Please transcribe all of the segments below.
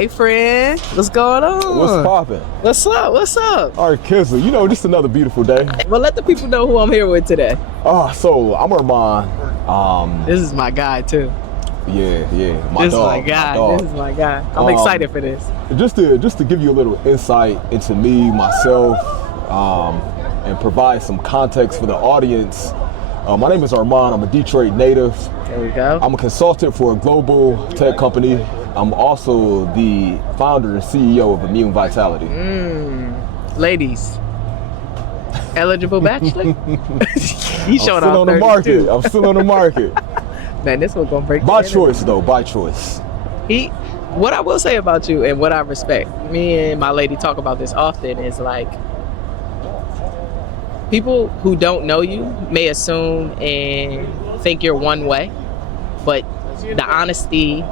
Hey, friend. What's going on? What's poppin'? What's up? What's up? All right, Kizzzle, you know, just another beautiful day. Well, let the people know who I'm here with today. So I'm Armon. This is my guy, too. Yeah, This is my guy. I'm excited for this. Just to give you a little insight into me, myself, and provide some context for the audience. My name is Armon. I'm a Detroit native. There we go. I'm a consultant for a global tech company. I'm also the founder and CEO of Immune Vitality. Ladies, eligible bachelor? You showing I'm still off on the 32. market. I'm still on the market. Man, this one's gonna break. By choice, though. By choice. What I will say about you and what I respect, me and my lady talk about this often, is like, people who don't know you may assume and think you're one way, but the honesty,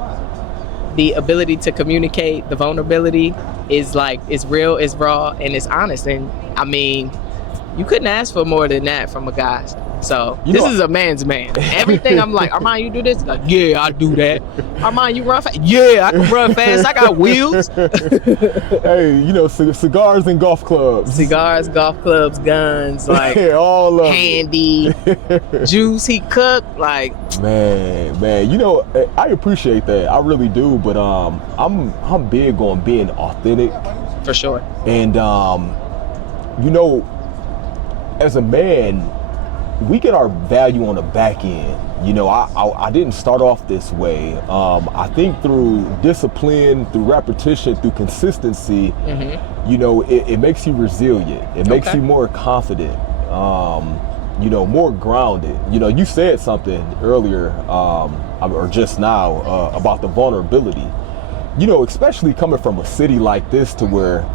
the ability to communicate, the vulnerability is real, is raw, and it's honest. And I mean, you couldn't ask for more than that from a guy. So this is a man's man. Everything I'm like, Armon, you do this? Like, yeah, I do that. Armon, you run fast? Yeah, I can run fast. I got wheels. Hey, you know, cigars and golf clubs. Cigars, golf clubs, guns, like all of handy, juice he cooked, like. Man, you know, I appreciate that. I really do. But I'm big on being authentic. For sure. And you know, as a man, we get our value on the back end. You know, I didn't start off this way. I think through discipline, through repetition, through consistency, you know, it makes you resilient. It makes you more confident, you know, more grounded. You know, you said something earlier, or just now, about the vulnerability. You know, especially coming from a city like this, to where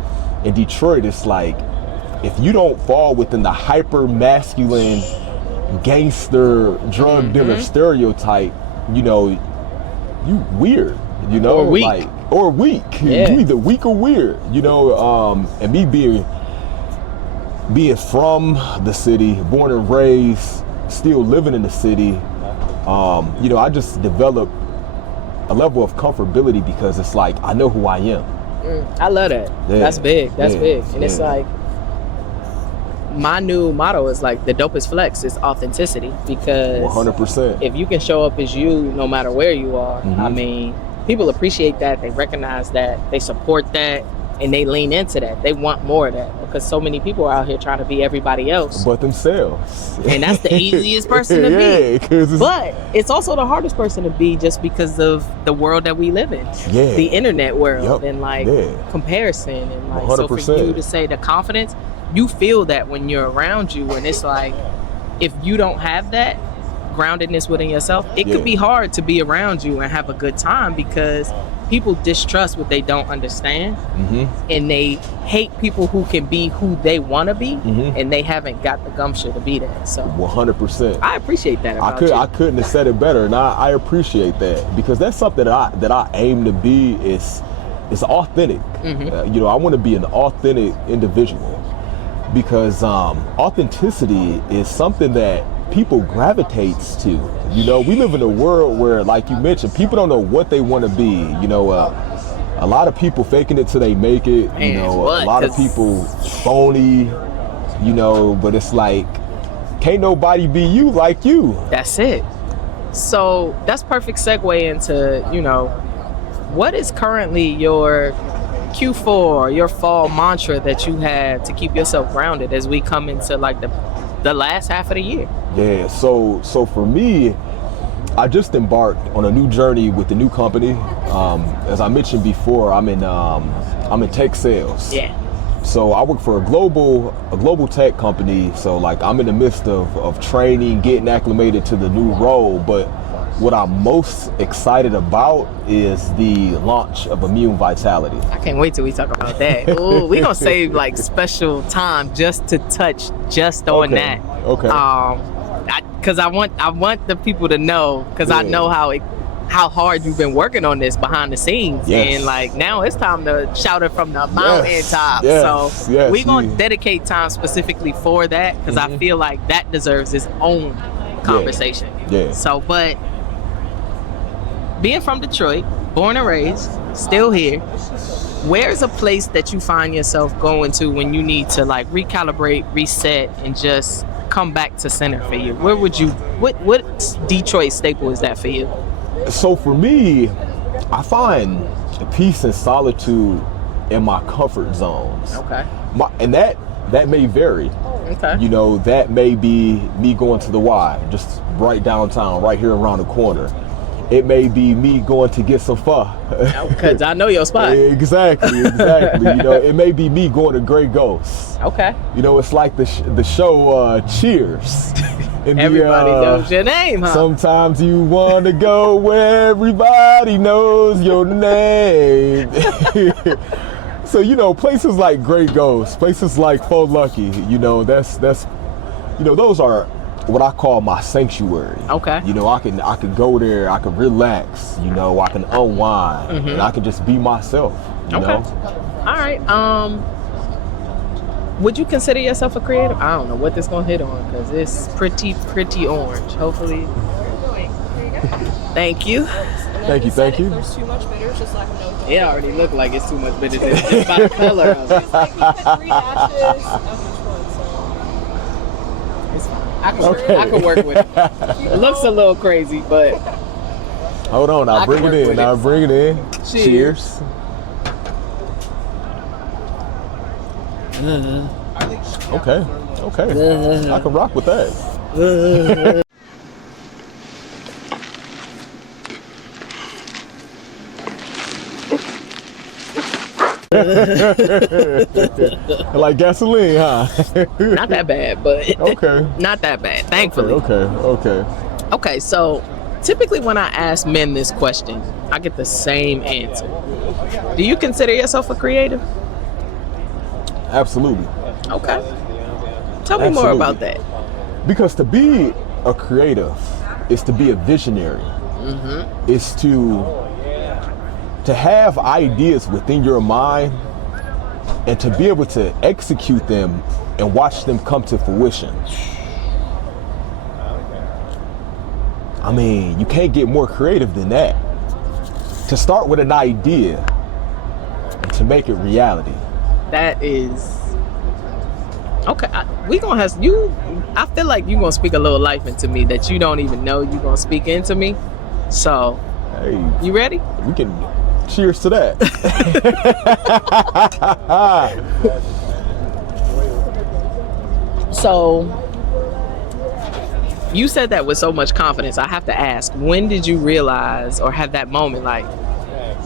in Detroit, it's like, if you don't fall within the hyper masculine gangster drug dealer stereotype, you know, you weird, you know, or weak. Or weak. Yeah. You either weak or weird, you know. And me being from the city, born and raised, still living in the city, you know, I just developed a level of comfortability because it's like, I know who I am. I love that. Yeah. That's big. That's big. And it's Yeah. like, my new motto is like, the dopest flex is authenticity, because 100%. if you can show up as you no matter where you are, I mean, people appreciate that, they recognize that, they support that, and they lean into that. They want more of that, because so many people are out here trying to be everybody else But themselves. and that's the easiest person to be. But it's also the hardest person to be, just because of the world that we live in, the internet world, and like comparison, and like 100%. So for you to say the confidence, you feel that when you're around you, and it's like, if you don't have that groundedness within yourself, it could be hard to be around you and have a good time, because people distrust what they don't understand, and they hate people who can be who they want to be, and they haven't got the gumption to be that. So 100%. I appreciate that about you. I couldn't have said it better, and I appreciate that, because that's something that I aim to be, is authentic. You know, I want to be an authentic individual, because authenticity is something that people gravitates to. You know, we live in a world where, like you mentioned, people don't know what they want to be. You know, a lot of people faking it till they make it. Man, you know, a lot of people phony. You know, but it's like, can't nobody be you like you. That's it. So that's perfect segue into, you know, what is currently your Q4, your fall mantra that you have to keep yourself grounded as we come into like the last half of the year? Yeah, so for me, I just embarked on a new journey with the new company. As I mentioned before, I'm in tech sales. Yeah. So I work for a global tech company. So like, I'm in the midst of training, getting acclimated to the new role. But what I'm most excited about is the launch of Immune Vitality. I can't wait till we talk about that. Ooh, we're gonna save like special time just to touch just on that. Okay. Because I want the people to know, because I know how hard you've been working on this behind the scenes, and like, now it's time to shout it from the mountaintop. So we're gonna dedicate time specifically for that, because I feel like that deserves its own conversation. So, but being from Detroit, born and raised, still here. Where's a place that you find yourself going to when you need to like recalibrate, reset, and just come back to center for you? Where would you, what Detroit staple is that for you? So for me, I find peace and solitude in my comfort zones. Okay. And that may vary. Okay. You know, that may be me going to the Y, just right downtown, right here around the corner. It may be me going to get some pho. Because I know your spot. Exactly. You know, it may be me going to Grey Ghost. Okay. You know, it's like the show Cheers. Everybody knows your name, huh? Sometimes you want to go where everybody knows your name. So, you know, places like Grey Ghost, places like Fo Lucky, you know, that's you know, those are what I call my sanctuary. Okay. You know, I can go there, I can relax, you know, I can unwind, and I can just be myself, you know? All right. Would you consider yourself a creative? I don't know what this gonna hit on because it's pretty orange. Hopefully. Thank you. Thank you. If there's too much bitters, just let them know. It already looked like it's too much bitter just by the color of it. It's like we put 3 dashes of each one, so. It's fine. I can work with it. It looks a little crazy, but hold on, I'll bring it in. I'll bring it in. Cheers. Okay. I can rock with that. Like gasoline, huh? not that bad, but okay. Not that bad, thankfully. Okay. So typically when I ask men this question, I get the same answer. Do you consider yourself a creative? Absolutely. Okay. Tell me more about that. Because to be a creative is to be a visionary. It's to have ideas within your mind and to be able to execute them and watch them come to fruition. I mean, you can't get more creative than that. To start with an idea and to make it reality. That is okay. We gonna have you. I feel like you gonna speak a little life into me that you don't even know you gonna speak into me. So, hey, you ready? We can cheers to that. So, you said that with so much confidence. I have to ask, when did you realize or have that moment like,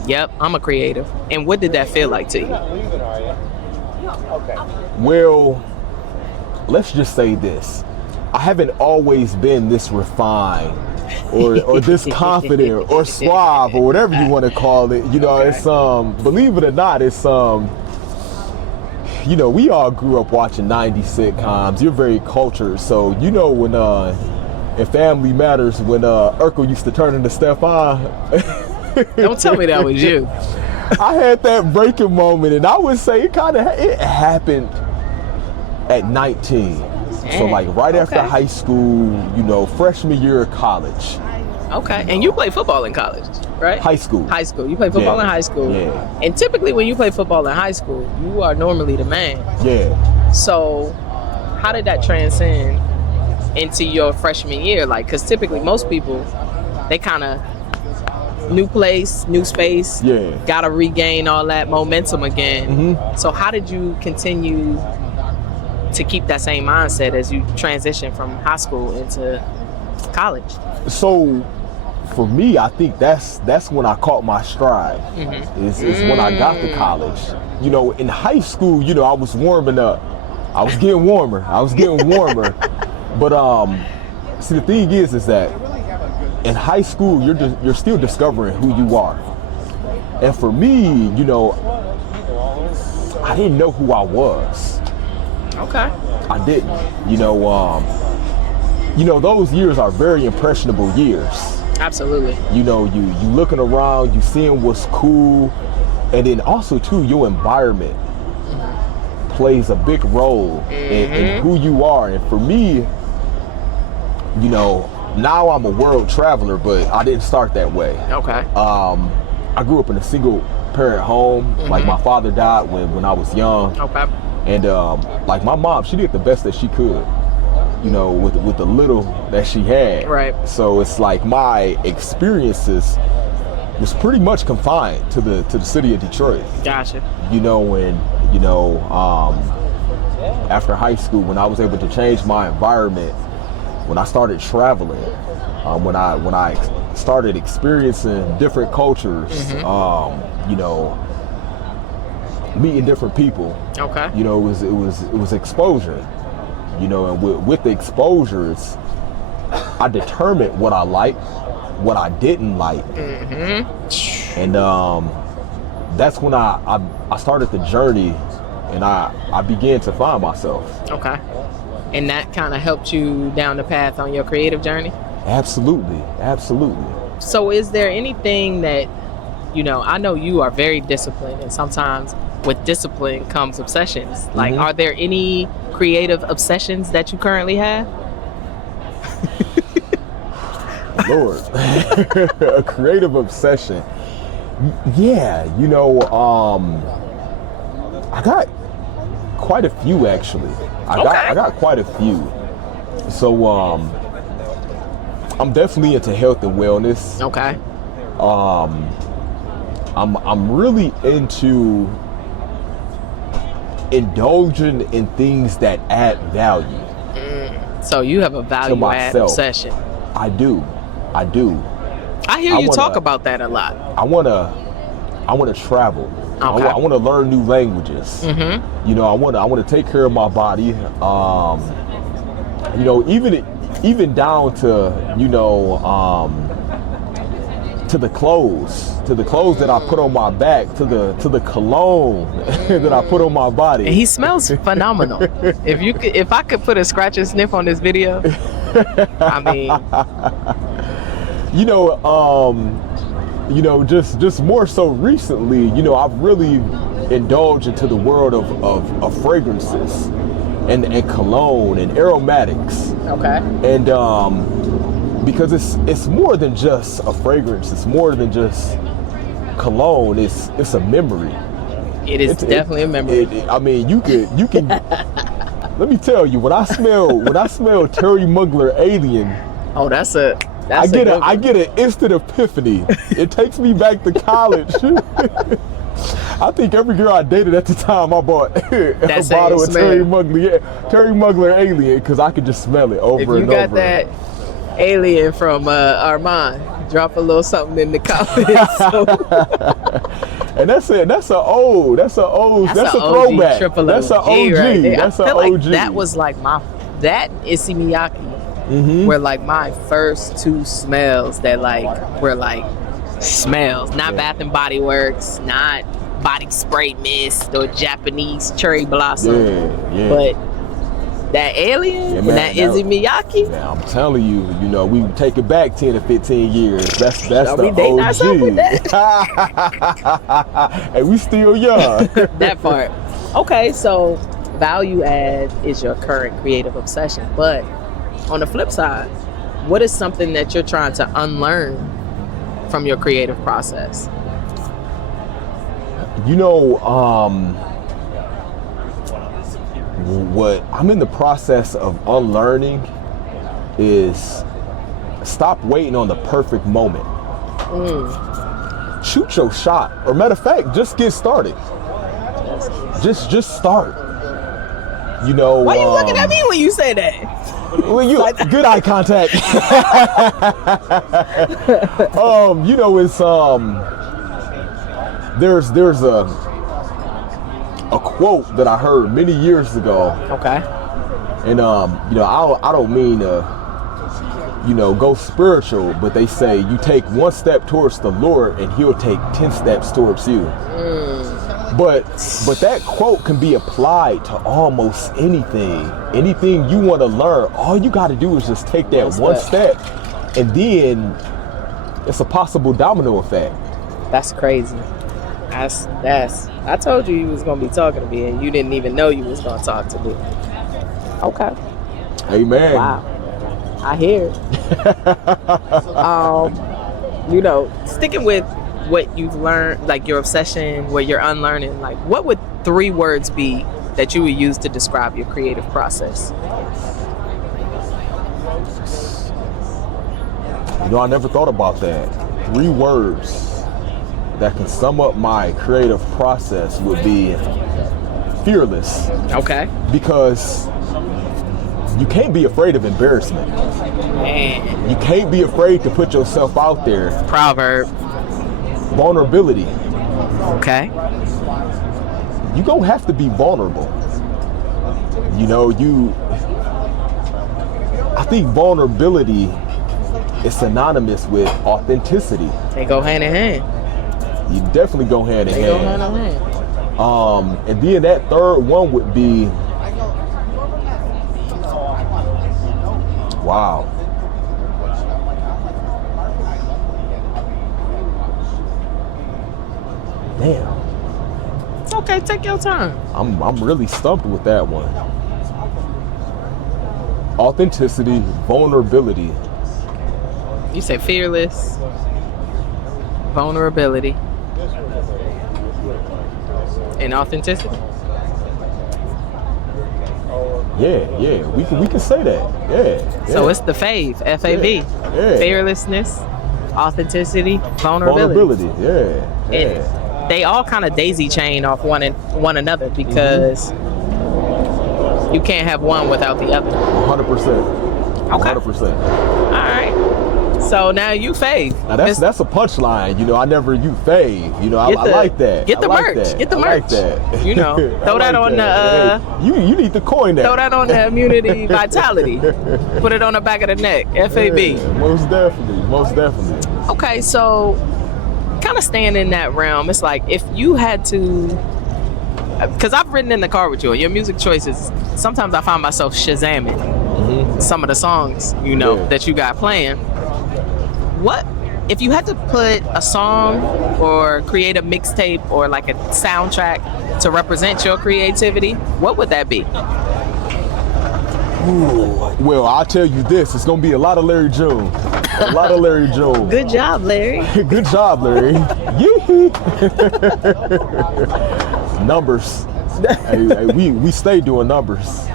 yep, I'm a creative? And what did that feel like to you? Well, let's just say this. I haven't always been this refined or this confident or suave or whatever you want to call it. You know, it's believe it or not, it's you know, we all grew up watching 90s sitcoms. You're very cultured, so you know when in Family Matters when Urkel used to turn into Stefan. Don't tell me that was you. I had that breaking moment, and I would say it happened at 19. So like right after high school, you know, freshman year of college. Okay, and you played football in college, right? High school. High school. You play football in high school. Yeah. And typically when you play football in high school, you are normally the man. Yeah. So how did that transcend into your freshman year? Like, because typically most people, they kind of new place, new space, gotta regain all that momentum again. So how did you continue to keep that same mindset as you transition from high school into college? So for me, I think that's when I caught my stride. Is when I got to college. You know, in high school, you know, I was warming up. I was getting warmer. But see, the thing is that in high school, you're still discovering who you are. And for me, you know, I didn't know who I was. Okay. I didn't. You know, those years are very impressionable years. Absolutely. You know, you looking around, you seeing what's cool, and then also too, your environment plays a big role in who you are. And for me, you know, now I'm a world traveler, but I didn't start that way. Okay. I grew up in a single parent home. Like my father died when I was young. Okay. And like my mom, she did the best that she could, you know, with the little that she had. Right. So it's like my experiences was pretty much confined to the city of Detroit. Gotcha. You know, and you know, after high school, when I was able to change my environment, when I started traveling, when I started experiencing different cultures, you know, meeting different people. Okay. You know, it was exposure. You know, and with the exposures, I determined what I liked, what I didn't like, and that's when I started the journey, and I began to find myself. Okay. And that kind of helped you down the path on your creative journey? Absolutely, absolutely. So is there anything that, you know, I know you are very disciplined, and sometimes with discipline comes obsessions. Like, are there any creative obsessions that you currently have? Lord, a creative obsession. Yeah, you know, I got quite a few actually. I got quite a few. So I'm definitely into health and wellness. Okay. I'm really into indulging in things that add value. So you have a value add obsession. I do. I hear you talk about that a lot. I wanna travel. Okay. I wanna learn new languages. You know, I wanna take care of my body. You know, even down to, you know, to the clothes that I put on my back, to the cologne that I put on my body. And he smells phenomenal. If I could put a scratch and sniff on this video, I mean, you know, just more so recently, you know, I've really indulged into the world of fragrances and cologne and aromatics. Okay. And because it's more than just a fragrance, it's more than just tercologne, it's a memory. It is definitely a memory. I mean, you can. Let me tell you, when I smell Terry Mugler Alien. Oh, I get an instant epiphany. It takes me back to college. I think every girl I dated at the time, I bought a bottle of Terry Mugler Alien, because I could just smell it over and over. If you got that Alien from Armon, drop a little something in the comments. And that's a throwback. That's an OG. Right there. That's an OG. Like that was like that Issey Miyake were like my first two smells that like were like smells, not Bath and Body Works, not body spray mist or Japanese cherry blossom, but that Alien and that Issey Miyake. Man, I'm telling you, we take it back 10 to 15 years. That's the OG. With that. And we still young. That part. Okay, so value add is your current creative obsession, but on the flip side, what is something that you're trying to unlearn from your creative process? What I'm in the process of unlearning is stop waiting on the perfect moment. Shoot your shot, or matter of fact, just get started. Just start. Why you looking at me when you say that? Well, good eye contact. It's there's a quote that I heard many years ago. Okay. And I don't mean to go spiritual, but they say you take one step towards the Lord and He'll take 10 steps towards you. But that quote can be applied to almost anything. Anything you want to learn, all you got to do is just take that one step, and then it's a possible domino effect. That's crazy. I told you was gonna be talking to me, and you didn't even know you was gonna talk to me. Okay. Amen. Wow. I hear it. Sticking with what you've learned, like your obsession, what you're unlearning, like what would 3 words be that you would use to describe your creative process? You know, I never thought about that. 3 words that can sum up my creative process would be fearless. Okay. Because you can't be afraid of embarrassment. Man. You can't be afraid to put yourself out there. Proverb. Vulnerability. Okay. You gonna have to be vulnerable. You know, I think vulnerability is synonymous with authenticity. They go hand in hand. You definitely go hand in hand. They go hand in hand. And then that 3rd one would be, wow. Damn. It's okay, take your time. I'm really stumped with that one. Authenticity, vulnerability. You say fearless, vulnerability, and authenticity. Yeah, we can say that. Yeah. So it's the FAV, F-A-V. Yeah. Fearlessness, authenticity, vulnerability. Yeah. And they all kind of daisy chain off one another because you can't have one without the other. 100%. Okay. 100%. All right. So now you fave. Now that's a punchline. You know, I never you fave. You know, I like that. Get the merch. Get the merch. Like that. You know, throw that on the. Hey, you need to coin that. Throw that on the immunity vitality. Put it on the back of the neck. FAB. Yeah, most definitely. Okay, so kind of staying in that realm, it's like if you had to, because I've ridden in the car with you, and your music choices, sometimes I find myself shazamming some of the songs, you know, that you got playing. What, if you had to put a song or create a mixtape or like a soundtrack to represent your creativity, what would that be? Ooh, well, I'll tell you this, it's going to be a lot of Larry June. A lot of Larry June. Good job, Larry. Good job, Larry. Yee-hee. Numbers. Hey, we stay doing numbers.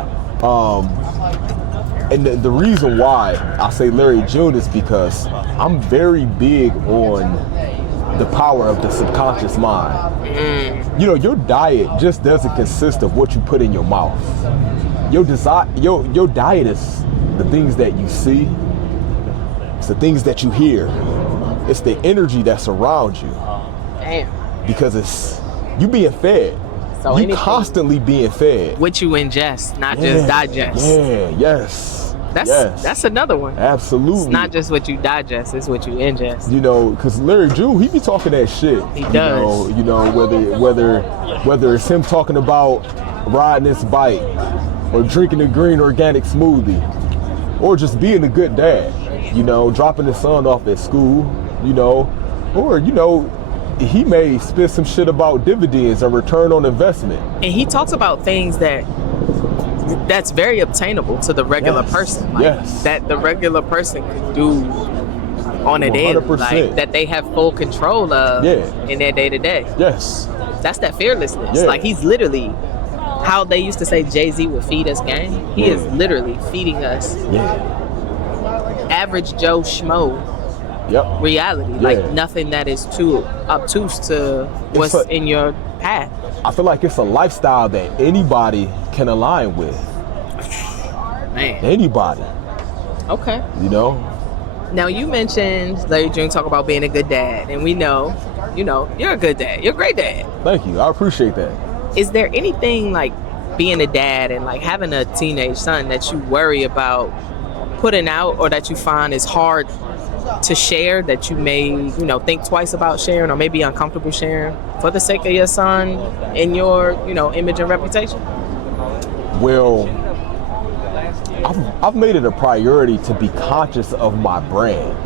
And the reason why I say Larry June is because I'm very big on the power of the subconscious mind. You know, your diet just doesn't consist of what you put in your mouth. Your diet is the things that you see. It's the things that you hear. It's the energy that's around you. Damn. Because it's you being fed. So you constantly being fed. What you ingest, not just digest. Yes. That's another one. Absolutely. It's not just what you digest, it's what you ingest. You know, because Larry June, he be talking that shit. He does. You know, whether it's him talking about riding his bike or drinking a green organic smoothie or just being a good dad, you know, dropping his son off at school, you know, or, you know, he may spit some shit about dividends or return on investment. And he talks about things that's very obtainable to the regular person. Like, that the regular person can do on a daily, like that they have full control of in their day to day. Yes. That's that fearlessness. Like he's literally how they used to say Jay-Z would feed us game. He is literally feeding us average Joe Schmo reality. Like nothing that is too obtuse to what's in your path. I feel like it's a lifestyle that anybody can align with. Man. Anybody. Okay. You know? Now you mentioned Larry June talk about being a good dad, and we know, you know, you're a good dad. You're a great dad. Thank you. I appreciate that. Is there anything like being a dad and like having a teenage son that you worry about putting out or that you find is hard to share, that you may, you know, think twice about sharing or maybe uncomfortable sharing for the sake of your son and your, you know, image and reputation? Well, I've made it a priority to be conscious of my brand.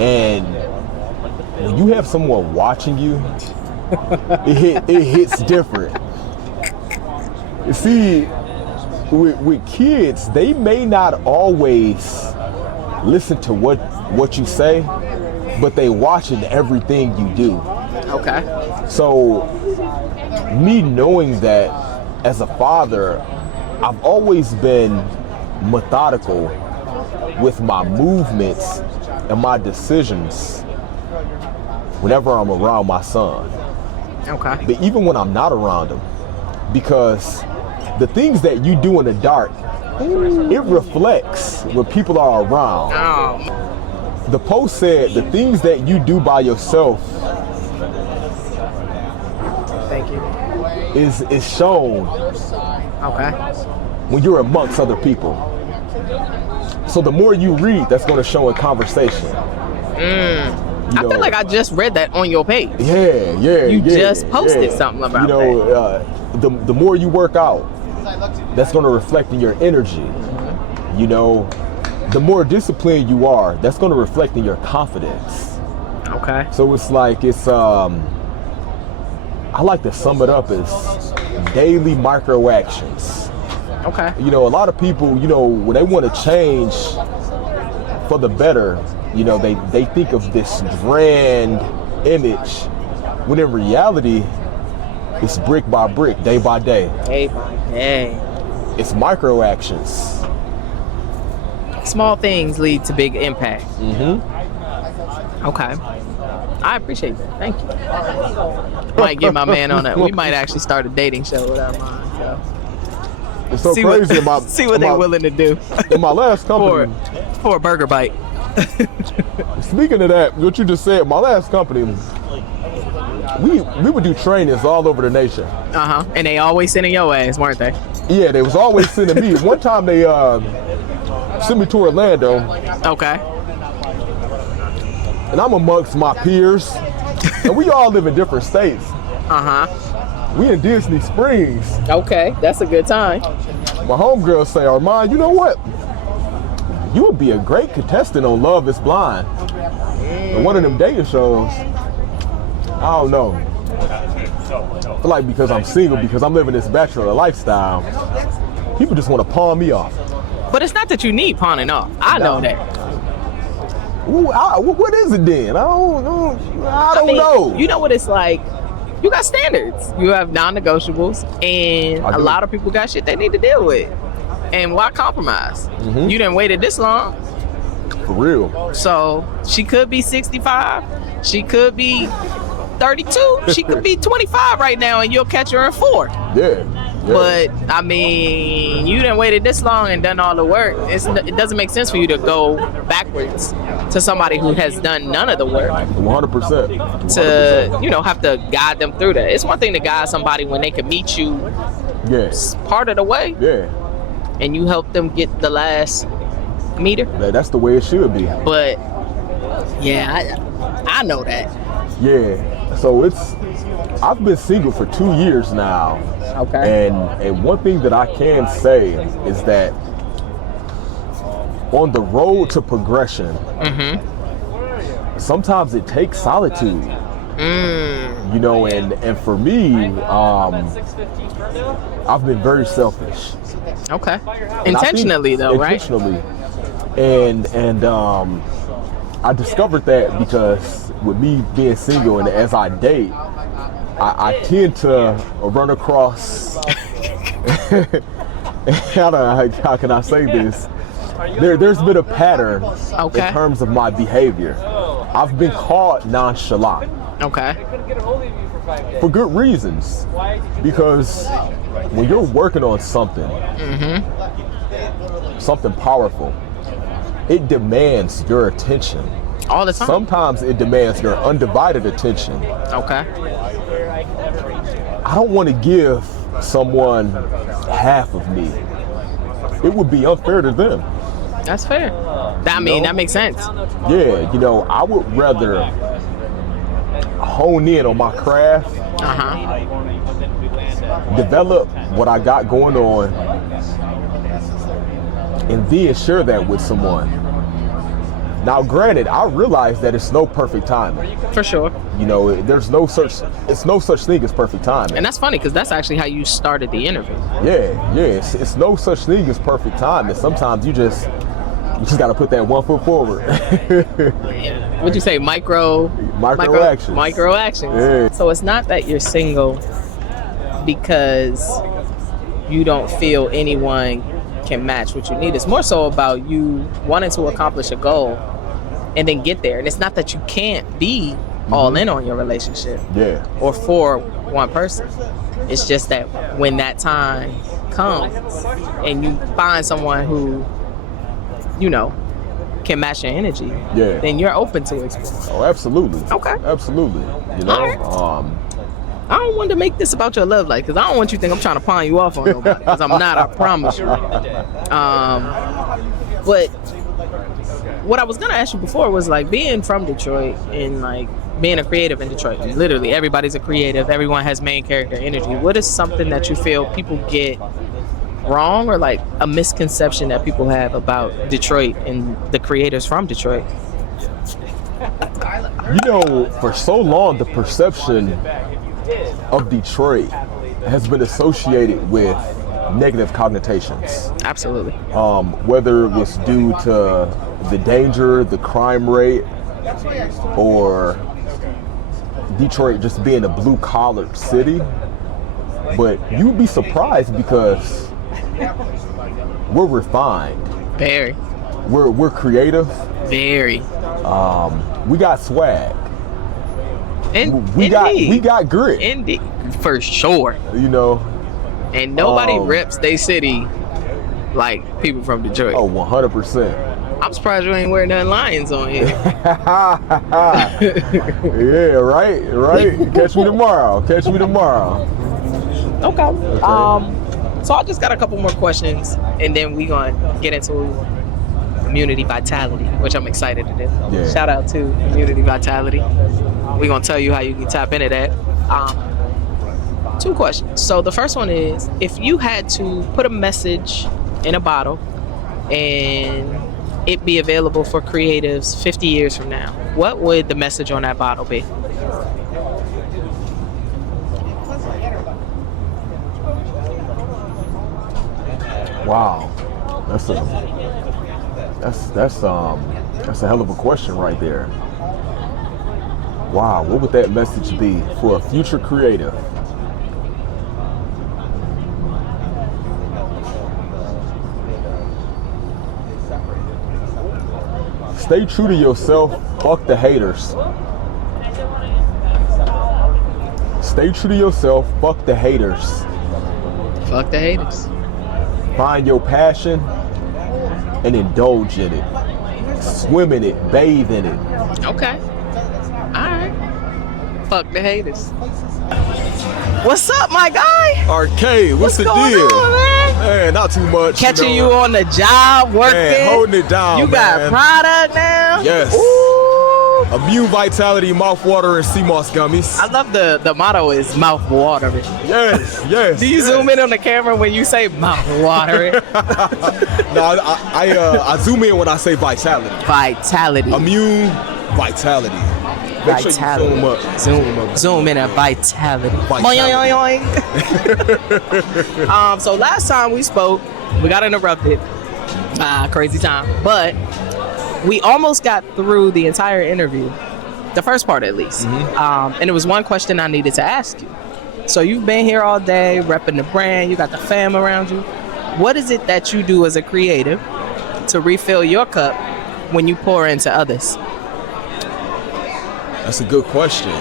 And when you have someone watching you, it hits different. You see, with kids, they may not always listen to what you say, but they watching everything you do. Okay. So me knowing that as a father, I've always been methodical with my movements and my decisions whenever I'm around my son. Okay. But even when I'm not around him, because the things that you do in the dark, it reflects when people are around. Oh. The post said the things that you do by yourself Thank you. is shown Okay. when you're amongst other people. So the more you read, that's going to show in conversation. I feel like I just read that on your page. Yeah. You just posted something about that. The more you work out, that's going to reflect in your energy. You know, the more disciplined you are, that's going to reflect in your confidence. Okay. So it's like, I like to sum it up as daily micro actions. Okay. You know, a lot of people, you know, when they want to change for the better, you know, they think of this grand image, when in reality, it's brick by brick, day by day. Day by day. It's micro actions. Small things lead to big impact. Mm-hmm. Okay. I appreciate that. Thank you. Might get my man on that. We might actually start a dating show with Armon. So. It's so see crazy. See what they're willing to do. In my last company. For a burger bite. Speaking of that, what you just said, my last company, we would do trainings all over the nation. And they always sending your ass, weren't they? Yeah, they was always sending me. One time they sent me to Orlando. Okay. And I'm amongst my peers. And we all live in different states. We in Disney Springs. Okay, that's a good time. My homegirl say, Armon, you know what? You would be a great contestant on Love is Blind. And one of them dating shows. I don't know. I feel like because I'm single, because I'm living this bachelor lifestyle, people just want to pawn me off. But it's not that you need pawning off. I know that. Ooh, what is it then? I don't know. You know what it's like? You got standards. You have non-negotiables, and a lot of people got shit they need to deal with. And why compromise? You didn't waited this long. For real. So she could be 65. She could be 32. She could be 25 right now, and you'll catch her in 4. Yeah. But I mean, you done waited this long and done all the work. It doesn't make sense for you to go backwards to somebody who has done none of the work. 100%. To, you know, have to guide them through that. It's one thing to guide somebody when they can meet you part of the way. Yeah. And you help them get the last meter. That's the way it should be. But yeah, I know that. Yeah. So I've been single for 2 years now. Okay. And one thing that I can say is that on the road to progression, sometimes it takes solitude. You know, and for me, I've been very selfish. Okay. Intentionally though, right? Intentionally. And I discovered that because with me being single and as I date, I tend to run across how can I say this? There's been a pattern in terms of my behavior. I've been called nonchalant. Okay. For good reasons. Because when you're working on something, something powerful, it demands your attention. All the time. Sometimes it demands your undivided attention. Okay. I don't want to give someone half of me. It would be unfair to them. That's fair. That makes sense. Yeah, you know, I would rather hone in on my craft, develop what I got going on, and then share that with someone. Now, granted, I realize that it's no perfect timing. For sure. You know, it's no such thing as perfect timing. And that's funny because that's actually how you started the interview. Yeah, it's no such thing as perfect timing. Sometimes you just got to put that 1 foot forward. what'd you say, micro actions. Yeah. So it's not that you're single because you don't feel anyone can match what you need. It's more so about you wanting to accomplish a goal and then get there. And it's not that you can't be all in on your relationship or for one person. It's just that when that time comes and you find someone who, you know, can match your energy, then you're open to explore. Oh, absolutely. Okay. Absolutely. You know, I don't want to make this about your love life because I don't want you to think I'm trying to pawn you off on nobody because I'm not, I promise you. But what I was going to ask you before was like being from Detroit and like being a creative in Detroit. Literally, everybody's a creative. Everyone has main character energy. What is something that you feel people get wrong or like a misconception that people have about Detroit and the creators from Detroit? You know, for so long, the perception of Detroit has been associated with negative connotations. Absolutely. Whether it was due to the danger, the crime rate, or Detroit just being a blue-collar city. But you would be surprised because we're refined. Very. We're creative. Very. We got swag. We got grit. Indeed, for sure. You know. And nobody rips they city like people from Detroit. Oh, 100%. I'm surprised you ain't wearing nothing lions on here. Yeah, right. Catch me tomorrow. Okay. So I just got a couple more questions, and then we gonna get into community vitality, which I'm excited to do. Yeah. Shout out to community vitality. We're gonna tell you how you can tap into that. 2 questions. So the first one is, if you had to put a message in a bottle and it be available for creatives 50 years from now, what would the message on that bottle be? Wow, that's a hell of a question right there. Wow, what would that message be for a future creative? Stay true to yourself. Fuck the haters. Stay true to yourself. Fuck the haters. Fuck the haters. Find your passion and indulge in it. Swim in it. Bathe in it. Okay. Alright. Fuck the haters. What's up, my guy? Arcade, what's the going deal? on, man? Man, not too much. Catching you on the job, working. Man, holding it down, You got man. product now? Yes. Ooh. Immune Vitality Mouth-Watering Seamoss Gummies. I love the motto is mouth watering. Yes. Do you zoom in on the camera when you say mouth watering? No, I zoom in when I say vitality. Vitality. Immune Vitality. Make sure you zoom up. Zoom in at vitality. Boing. So last time we spoke, we got interrupted. Crazy time. But we almost got through the entire interview. The first part, at least. And it was one question I needed to ask you. So you've been here all day, repping the brand. You got the fam around you. What is it that you do as a creative to refill your cup when you pour into others? That's a good question.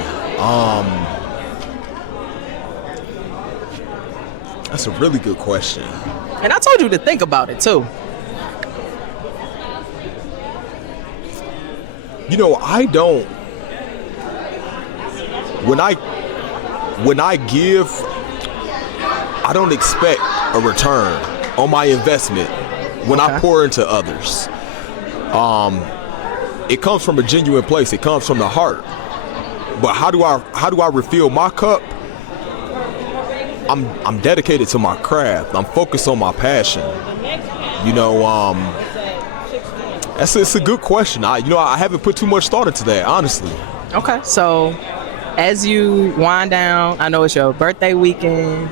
That's a really good question. And I told you to think about it too. You know, I don't. When I give, I don't expect a return on my investment when I pour into others. It comes from a genuine place. It comes from the heart. But how do I refill my cup? I'm dedicated to my craft. I'm focused on my passion. You know, it's a good question. I haven't put too much thought into that, honestly. Okay, so as you wind down, I know it's your birthday weekend.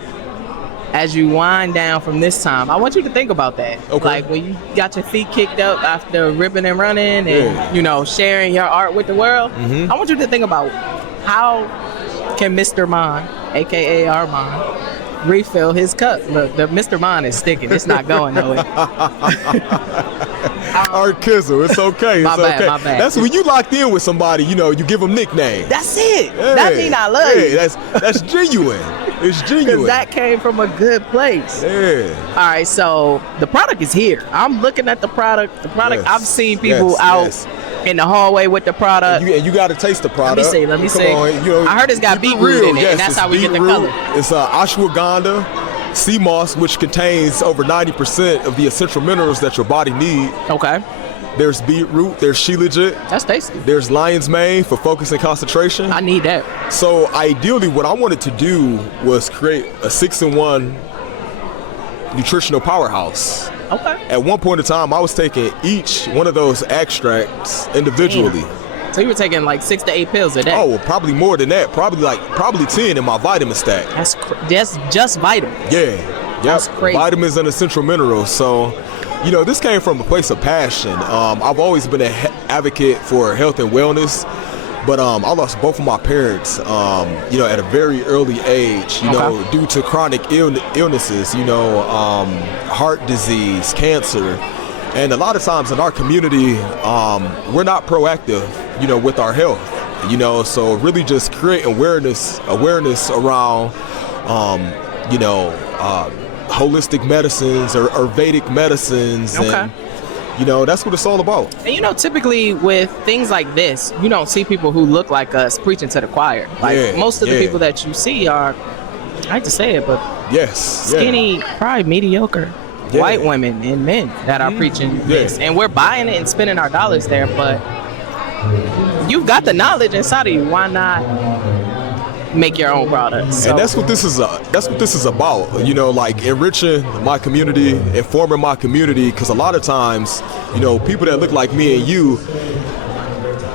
as you wind down from this time, I want you to think about that. Okay. Like when you got your feet kicked up after ripping and running and, you know, sharing your art with the world, I want you to think about how can Mr. Mon, a.k.a. Armon, refill his cup. Look, the Mr. Mon is sticking. It's not going nowhere. All right, Kizzzle, it's okay. My It's bad, okay. my bad. That's when you locked in with somebody, you know, you give them nicknames. That's it. That mean I love you. That's genuine. It's genuine. Because that came from a good place. Yeah. All right, so the product is here. I'm looking at the product. Yes. I've seen people out in the hallway with the product. And you got to taste the product. Let me see. On, you know, I heard it's got keep beetroot in it, yes, and that's how we get the color. It's ashwagandha sea moss, which contains over 90% of the essential minerals that your body needs. Okay. There's beetroot, there's shilajit. That's tasty. There's lion's mane for focus and concentration. I need that. So ideally, what I wanted to do was create a 6-in-1 nutritional powerhouse. Okay. At one point in time, I was taking each one of those extracts individually. Damn. So you were taking like 6 to 8 pills a day? Oh, well, probably more than that. Probably 10 in my vitamin stack. That's just vitamins. Yeah. That's crazy. Vitamins and essential minerals. So, you know, this came from a place of passion. I've always been an advocate for health and wellness, but I lost both of my parents, you know, at a very early age, you know, due to chronic illnesses, you know, heart disease, cancer. And a lot of times in our community, we're not proactive, you know, with our health, you know, so really just create awareness around, you know, holistic medicines or Vedic medicines. And, you know, that's what it's all about. And, you know, typically with things like this, you don't see people who look like us preaching to the choir. Like most of the people that you see are, I hate to say it, but skinny, probably mediocre. White women and men that are preaching this, and we're buying it and spending our dollars there, but you've got the knowledge inside of you. Why not make your own products? So. And that's what this is about, you know, like enriching my community, informing my community, because a lot of times, you know, people that look like me and you,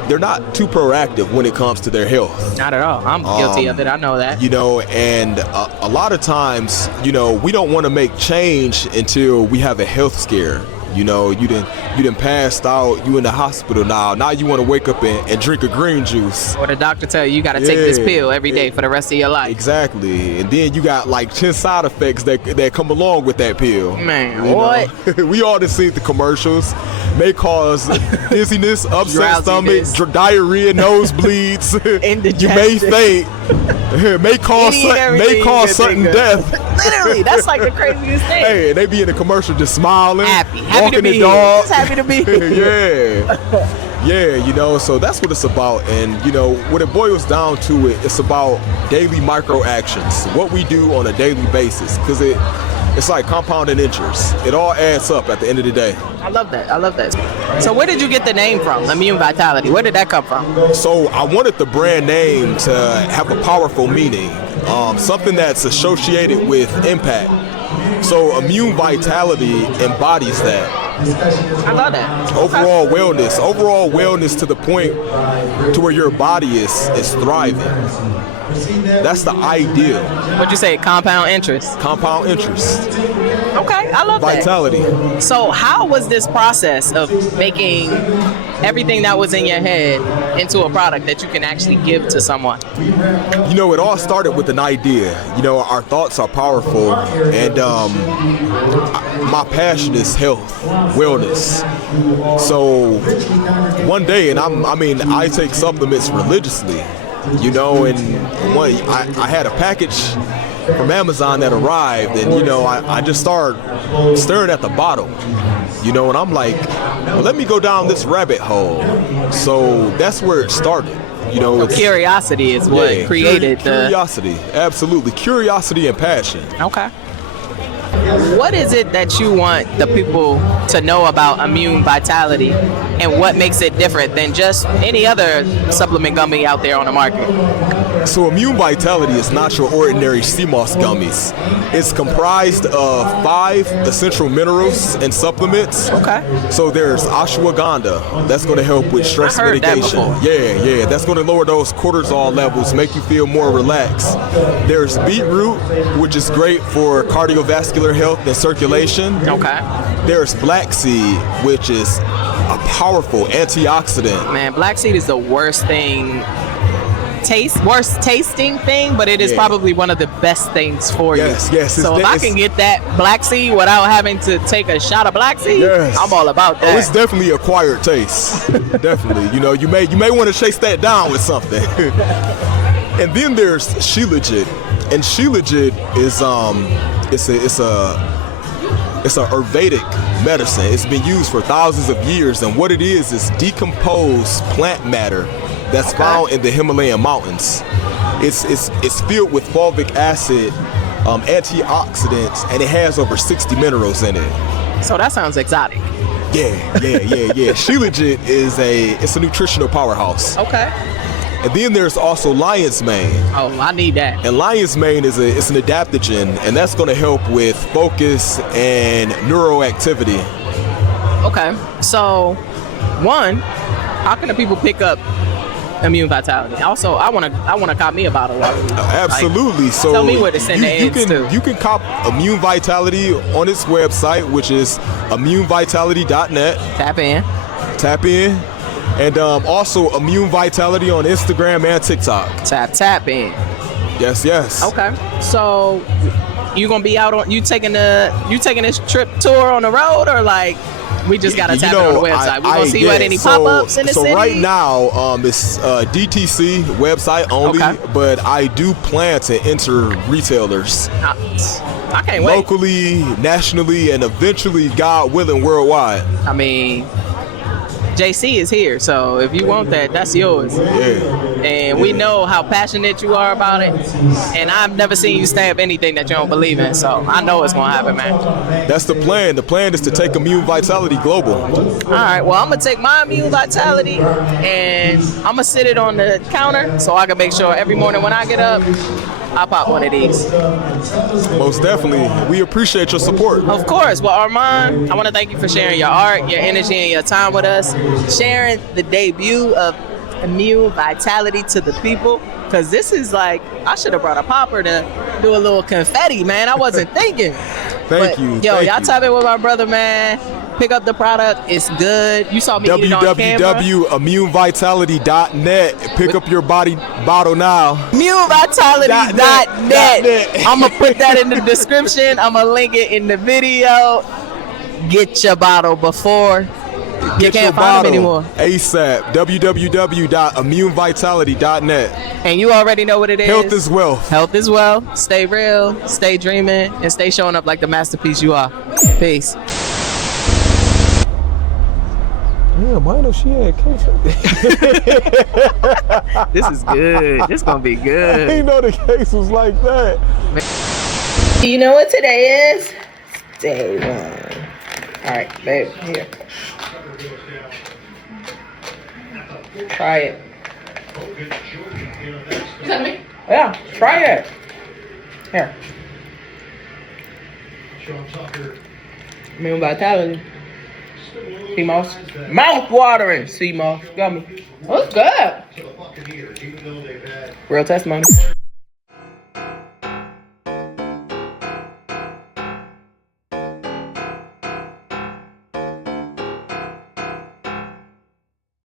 they're not too proactive when it comes to their health. Not at all. I'm guilty of it. I know that. You know, and a lot of times, you know, we don't want to make change until we have a health scare. You know, you done passed out, you in the hospital now. Now you want to wake up and drink a green juice. Or the doctor tell you got to take this pill every day for the rest of your life. Exactly. And then you got like 10 side effects that come along with that pill. Man, what? We all just seen the commercials. May cause dizziness, upset stomach, diarrhea, nosebleeds. You may faint. May cause sudden death. Literally, that's like the craziest thing. Hey, they be in the commercial just smiling, happy walking to be the dog. Just happy to be here. Yeah, you know, so that's what it's about. And, you know, when it boils down to it, it's about daily micro actions, what we do on a daily basis, because it's like compounding interest. It all adds up at the end of the day. I love that. So where did you get the name from, Immune Vitality? Where did that come from? So I wanted the brand name to have a powerful meaning, something that's associated with impact. So Immune Vitality embodies that. I love that. Overall wellness to the point to where your body is thriving. That's the ideal. What'd you say? Compound interest? Compound interest. Okay, I love Vitality. That. So how was this process of making everything that was in your head into a product that you can actually give to someone? You know, it all started with an idea. You know, our thoughts are powerful, and my passion is health, wellness. So one day, and I take supplements religiously. You know, and I had a package from Amazon that arrived, and you know, I just started staring at the bottle, you know, and I'm like, well, let me go down this rabbit hole. So that's where it started. You know, curiosity is what created curiosity. Absolutely, curiosity and passion. Okay. What is it that you want the people to know about Immune Vitality and what makes it different than just any other supplement gummy out there on the market? So Immune Vitality is not your ordinary Seamoss Gummies. It's comprised of 5 essential minerals and supplements. Okay. So there's ashwagandha. That's going to help with stress I heard mitigation. that before. Yeah. That's going to lower those cortisol levels, make you feel more relaxed. There's beetroot, which is great for cardiovascular health and circulation. Okay. There's black seed, which is a powerful antioxidant. Man, black seed is the worst tasting thing, but it is probably one of the best things for you. Yes. So if I can get that black seed without having to take a shot of black seed, I'm all about that. Oh, it's definitely acquired taste. Definitely. You know, you may want to chase that down with something. And then there's Shilajit, and Shilajit is it's a Ayurvedic medicine. It's been used for thousands of years, and what it is decomposed plant matter that's found in the Himalayan mountains. It's filled with fulvic acid, antioxidants, and it has over 60 minerals in it. So that sounds exotic. Yeah. Shilajit is a nutritional powerhouse. Okay. And then there's also lion's mane. Oh, I need that. And lion's mane is an adaptogen, and that's going to help with focus and neuroactivity. Okay. So, one, how can the people pick up Immune Vitality? Also, I want to cop me a bottle. Absolutely. Like, so tell me where to send the ads to. You can cop Immune Vitality on its website, which is immunevitality.net. Tap in. And also Immune Vitality on Instagram and TikTok. Tap in. Yes. Okay. So you gonna be out on you taking this trip tour on the road, or like we just gotta tap it on the website? We gonna see you at any pop-ups in the city? So right now, it's DTC website only, but I do plan to enter retailers. I can't wait. Locally, nationally, and eventually, God willing, worldwide. I mean, JC is here, so if you want that, that's yours. Yeah. And we know how passionate you are about it, and I've never seen you stamp anything that you don't believe in, so I know it's gonna happen, man. That's the plan. The plan is to take Immune Vitality global. All right, well, I'm gonna take my Immune Vitality and I'm gonna sit it on the counter so I can make sure every morning when I get up, I pop one of these. Most definitely. We appreciate your support. Of course. Well, Armon, I want to thank you for sharing your art, your energy, and your time with us. Sharing the debut of Immune Vitality to the people. Because this is like, I should have brought a popper to do a little confetti, man. I wasn't thinking. Thank you. Yo, y'all tap in with my brother, man. Pick up the product. It's good. You saw me eat it on camera. www.immunevitality.net. Pick up your bottle now. Immunevitality.net. I'm going to put that in the description. I'm going to link it in the video. Get your bottle before you can't find them anymore. ASAP. www.immunevitality.net. And you already know what it is. Health is wealth. Health is wealth. Stay real. Stay dreaming. And stay showing up like the masterpiece you are. Peace. Damn, I know she had case. This is good. This gonna be good. I didn't know the case was like that. You know what today is? Day 1. All right, babe, here. Try it. Yeah, try it. Here. Immune Vitality. Seamoss Mouth-Watering Seamoss Gummies. That's good. Real testimony.